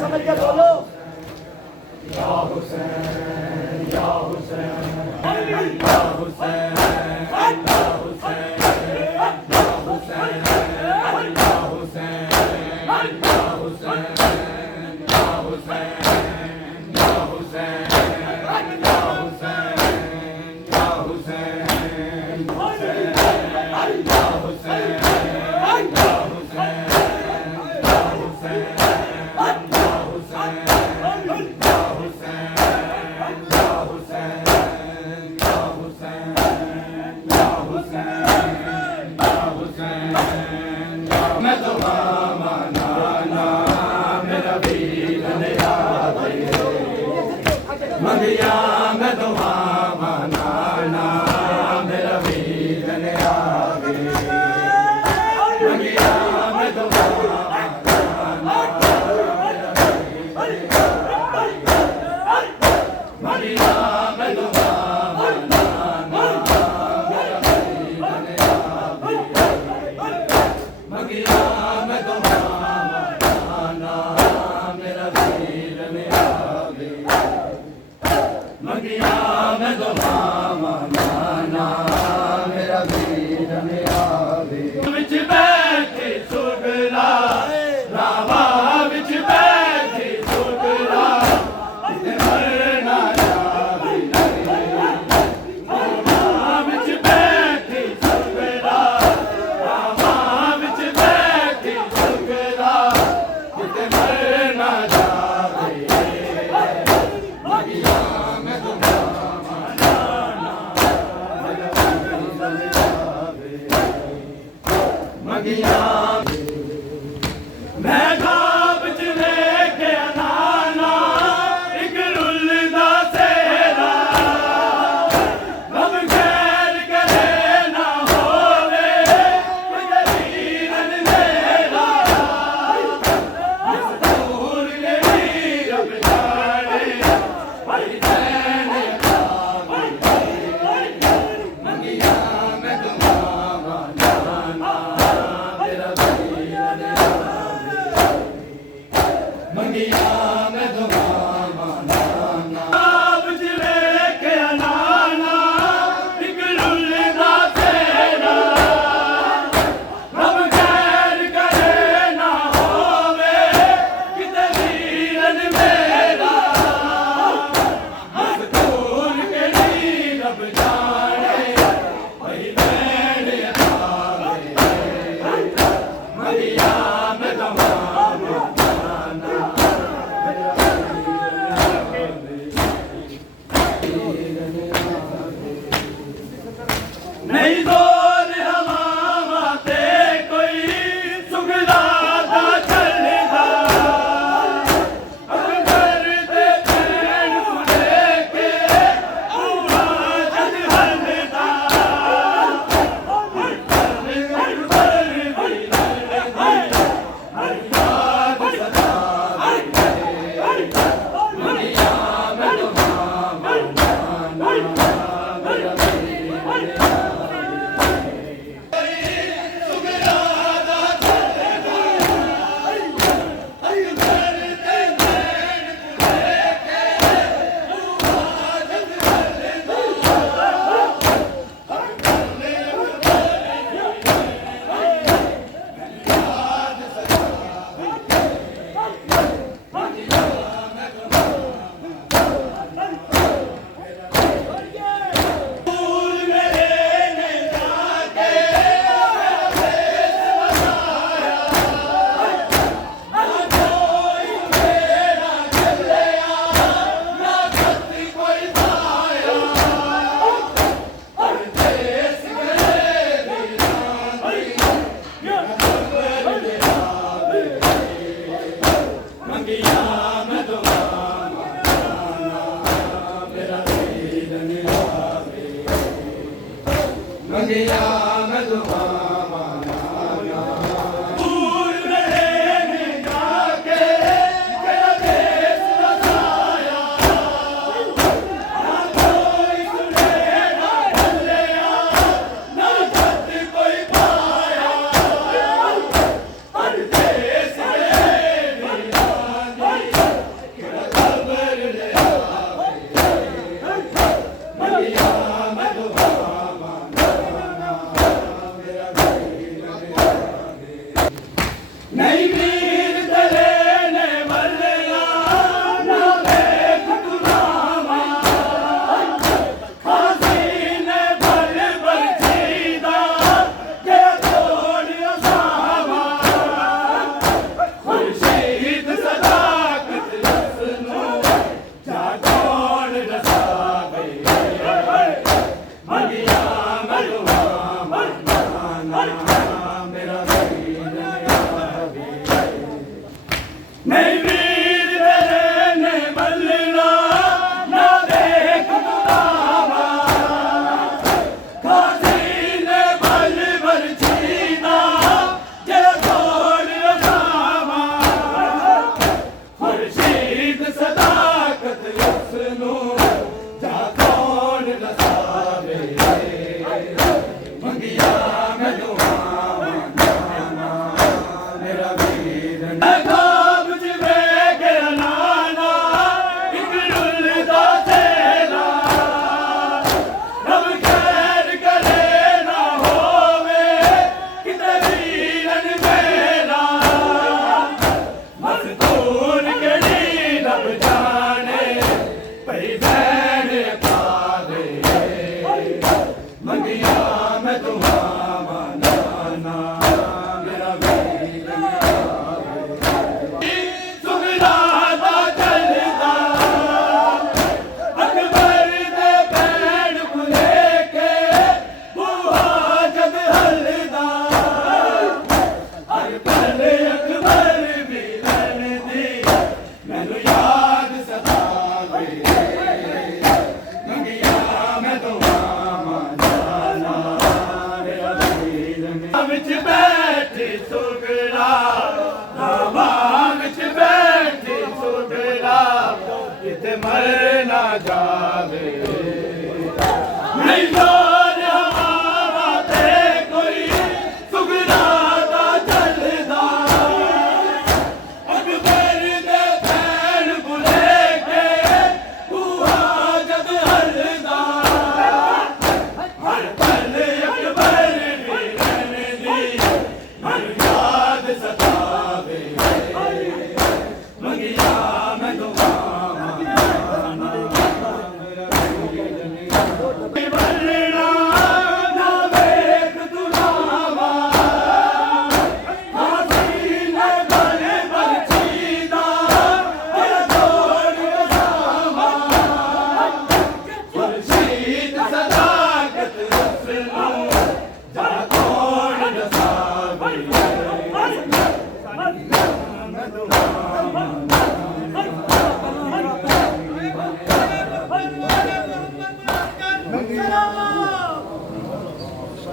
समझ के बोलो ਨਹੀਂ ਵੀਰ ਤੇਰੇ ਨੇ ਮੱਲਿਆ ਨਾ ਵੇਖ ਤੂੰ ਰਾਮਾ ਖਾਸੀ ਨੇ ਬਲ ਬਰਛੀ ਦਾ ਕਿ ਤੋੜਿਆ ਸਾਵਾ ਖੁਰਸ਼ੀਦ ਸਦਾਕਤ ਉਸ ਨੂੰ ਜਾ ਕੌਣ ਰਸਾਵੇ ਮੰਗਿਆ ਮਲਵਾ ਮੇਰਾ ਵੀਰ ਆਵੇ ਨਹੀਂ ਵੀਰ ਤੇਰੇ ਨੇ ਮੱਲਣਾ ਨਾ ਦੇਖ ਤੂੰ ਰਾਮਾ ਖਾਸੀ ਨੇ ਬਲ ਬਰਛੀ ਦਾ ਜੇ ਤੋੜ ਰਸਾਵਾ ਖੁਰਸ਼ੀਦ ਸਦਾਕਤ ਉਸ ਨੂੰ ਜਾ ਕੌਣ ਰਸਾਵੇ ਮੰਗਿਆ ਮੈਨੂੰ ਮੇਰਾ ਵੀਰ ਖਾਬ ਚ ਵੇਖ ਨਾਨਾ ਇੱਕ ਰੁੱਲਦਾ ਤੇਰਾ ਰੱਬ ਖੈਰ ਕਰੇ ਨਾ ਹੋਵੇ ਕਿਤੇ ਵੀਰਨ ਮੇਰਾ ਮਜ਼ਦੂਰ ਕਿਹੜੀ ਰੱਬ ਜਾਣੇ ਭਈ ਭੈਣ ਪਾਵੇ ਮੰਗਿਆ ਮੈਂ ਤੁਮਾਵਾ ਨਾਨਾ ਮੇਰਾ ਵੀਰ ਸੁਗਰਾ ਦਾ ਚੱਲਦਾ ਅਕਬਰ ਦੇ ਪੈਣ ਖੁਲੇ ਕੇ ਬੂਹਾ ਜਦ ਹੱਲਦਾ ਹਰ ਪਲ ਅਕਬਰ ਮਿਲਣ ਦੀ ਮੈਨੂੰ ਯਾਦ ਸਤਾਵੇ ਮੰਗਿਆ ਮੈਂ ਤੁਮਾਵਾ ਨਾਨਾ ਮੇਰਾ ਵੀਰ ਵਿੱਚ ਬੈਠੀ ਸੁਗਰਾ ਹਵਾ ਵਿੱਚ ਬੈਠੀ ਸੁਗਰਾ ਕਿਤੇ ਮਰ ਨਾ ਜਾਵੇ ਨਹੀਂ ਲੋਰ ਹਵਾ ਤੇ ਕੋਈ ਸੁਗਰਾ ਦਾ ਚੱਲਦਾ ਅਕਬਰ ਦੇ ਭੈਣ ਬੁਲੇ ਕੇ ਬੂਹਾ ਜਦ ਹੱਲਦਾ ਹਰ ਪਲ ਅਕਬਰ ਮਿਲਣ ਦੀ ਮੈਨੂੰ ਯਾਦ ਸਤਾਵੇ ਮੰਗਿਆ ਮੈਂ ਦੁਆਵਾਂ ਮੱਲਣਾ ਨਾ ਵੇਖ ਤੂੰ ਰਾਮਾ ਖਾਸੀ ਨੇ ਬਲ ਬਰਛੀ ਦਾ ਕਿ ਤੋੜ ਰਸਾਵਾ ਖੁਰਸ਼ੀਦ ਸਦਾਕਤ ਉਸ ਨੂੰ ਜਾ ਕੌਣ ਰਸਾਵੇ ਮੈਂ